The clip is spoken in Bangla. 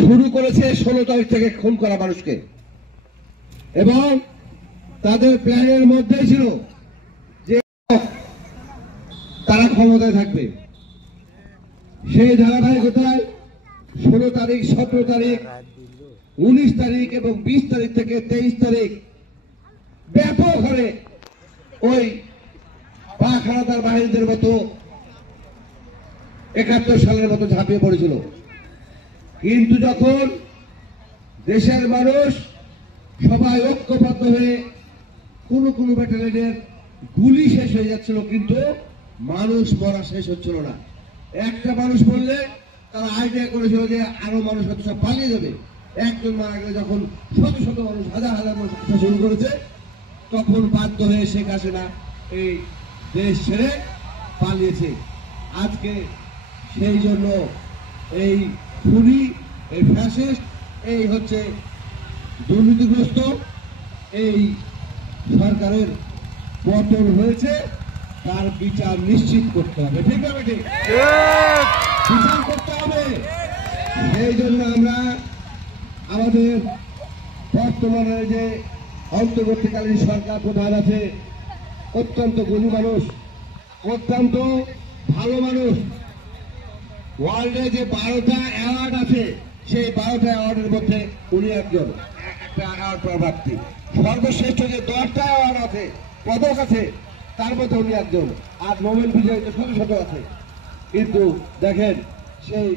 শুরু করেছে 16 তারিখ থেকে খুন করা মানুষকে, এবং তাদের প্ল্যানের মধ্যে ছিল যে তারা ক্ষমতায় থাকবে। সেই ধারাবাহিকতায় 16 তারিখ, 17 তারিখ, 19 তারিখ এবং 20 তারিখ থেকে 23 তারিখ ব্যাপক হারে ওই পাক হানাদার বাহিনীদের মতো 71 সালের মতো ঝাঁপিয়ে পড়েছিল। কিন্তু যখন দেশের মানুষ সবাই ঐক্যবদ্ধ হয়ে কোন কোন ব্যাটালিয়নের গুলি শেষ হয়ে যাচ্ছিল, কিন্তু মানুষ মরা শেষ হচ্ছিল না। একটা মানুষ বললে তারা আইডিয়া করেছিল যে আরো মানুষ হয়তো সব পালিয়ে যাবে। একজন মারা গেলে যখন শত শত মানুষ, হাজার হাজার মানুষ আসা শুরু করেছে, তখন বাধ্য হয়ে শেখ হাসিনা এই দেশ ছেড়ে পালিয়েছে। আজকে সেই জন্য এই খুনি, এই ফ্যাসিস্ট, এই হচ্ছে দুর্নীতিগ্রস্ত এই সরকারের পতন হয়েছে, তার বিচার নিশ্চিত করতে হবে। ঠিক আছে, ঠিক বিচার করতে হবে। সেই জন্য আমরা আমাদের বর্তমানে যে অন্তর্বর্তীকালীন সরকার প্রধান আছে, অত্যন্ত গুণী মানুষ, অত্যন্ত ভালো মানুষ। ওয়ার্ল্ডে যে 12টা অ্যাওয়ার্ড আছে, সেই 12টা অ্যাওয়ার্ডের মধ্যে উনি একজন, একটা অ্যাওয়ার্ড প্রাপ্তি। সর্বশ্রেষ্ঠ যে 10টা অ্যাওয়ার্ড আছে, পদক আছে, তার মধ্যে উনি একজন। আর নোবেল বিজয়ী শত শত আছে। কিন্তু দেখেন সেই